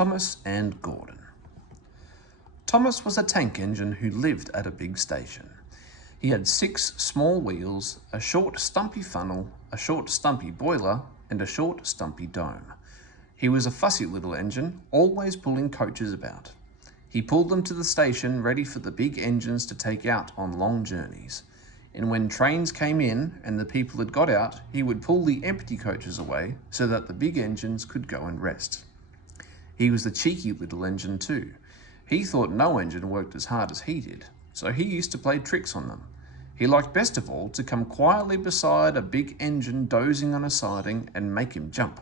Thomas and Gordon. Thomas was a tank engine who lived at a big station. He had 6 small wheels, a short stumpy funnel, a short stumpy boiler, and a short stumpy dome. He was a fussy little engine, always pulling coaches about. He pulled them to the station ready for the big engines to take out on long journeys. And when trains came in and the people had got out, he would pull the empty coaches away so that the big engines could go and rest. He was a cheeky little engine too. He thought no engine worked as hard as he did, so he used to play tricks on them. He liked best of all to come quietly beside a big engine dozing on a siding and make him jump.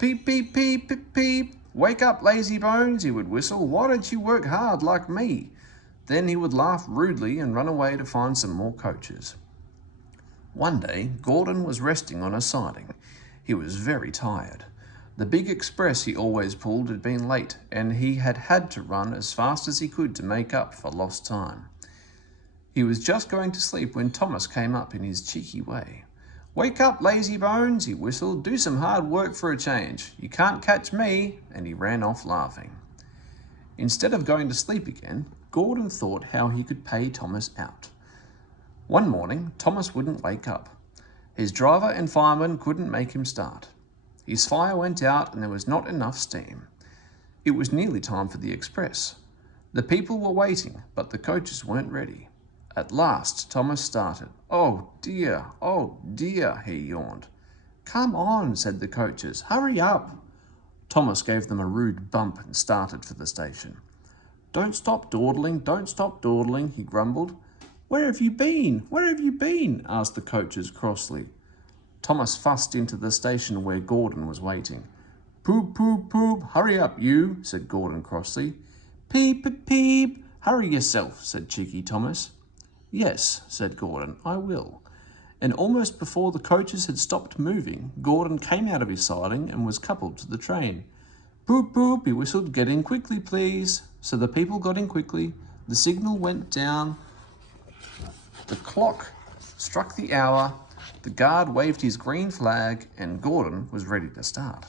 Peep, peep, peep, peep, peep. Wake up, lazy bones, he would whistle. Why don't you work hard like me? Then he would laugh rudely and run away to find some more coaches. One day, Gordon was resting on a siding. He was very tired. The big express he always pulled had been late, and he had to run as fast as he could to make up for lost time. He was just going to sleep when Thomas came up in his cheeky way. Wake up, lazy bones, he whistled. Do some hard work for a change. You can't catch me, and he ran off laughing. Instead of going to sleep again, Gordon thought how he could pay Thomas out. One morning, Thomas wouldn't wake up. His driver and fireman couldn't make him start. His fire went out and there was not enough steam. It was nearly time for the express. The people were waiting, but the coaches weren't ready. At last, Thomas started. Oh dear, he yawned. Come on, said the coaches. Hurry up. Thomas gave them a rude bump and started for the station. Don't stop dawdling, he grumbled. Where have you been? Asked the coaches crossly. Thomas fussed into the station where Gordon was waiting. Poop, poop, poop, hurry up you, said Gordon crossly. Peep, peep, peep, hurry yourself, said cheeky Thomas. Yes, said Gordon, I will. And almost before the coaches had stopped moving, Gordon came out of his siding and was coupled to the train. Poop, poop, he whistled, get in quickly, please. So the people got in quickly, the signal went down, the clock struck the hour, the guard waved his green flag, and Gordon was ready to start.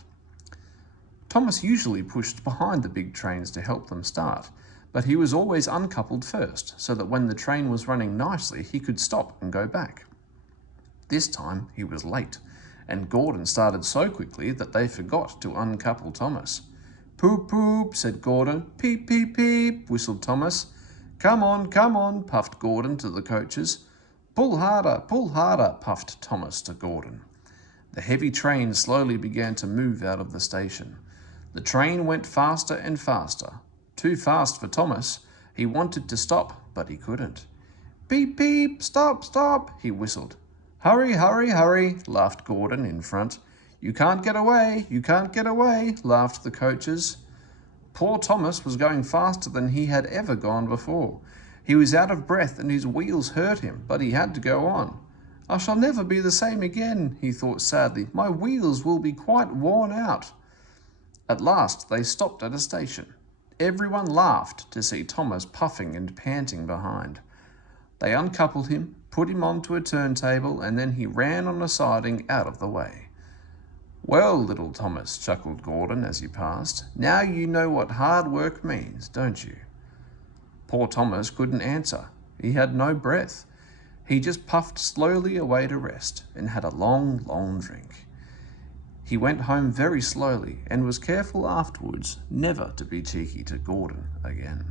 Thomas usually pushed behind the big trains to help them start, but he was always uncoupled first, so that when the train was running nicely, he could stop and go back. This time he was late, and Gordon started so quickly that they forgot to uncouple Thomas. Poop, poop, said Gordon. Peep, peep, peep, whistled Thomas. Come on, puffed Gordon to the coaches. Pull harder, puffed Thomas to Gordon. The heavy train slowly began to move out of the station. The train went faster and faster. Too fast for Thomas. He wanted to stop, but he couldn't. Beep, beep, stop, he whistled. Hurry, laughed Gordon in front. You can't get away, laughed the coaches. Poor Thomas was going faster than he had ever gone before. He was out of breath and his wheels hurt him, but he had to go on. I shall never be the same again, he thought sadly. My wheels will be quite worn out. At last they stopped at a station. Everyone laughed to see Thomas puffing and panting behind. They uncoupled him, put him onto a turntable, and then he ran on a siding out of the way. Well, little Thomas, chuckled Gordon as he passed, now you know what hard work means, don't you? Poor Thomas couldn't answer. He had no breath. He just puffed slowly away to rest and had a long, long drink. He went home very slowly and was careful afterwards never to be cheeky to Gordon again.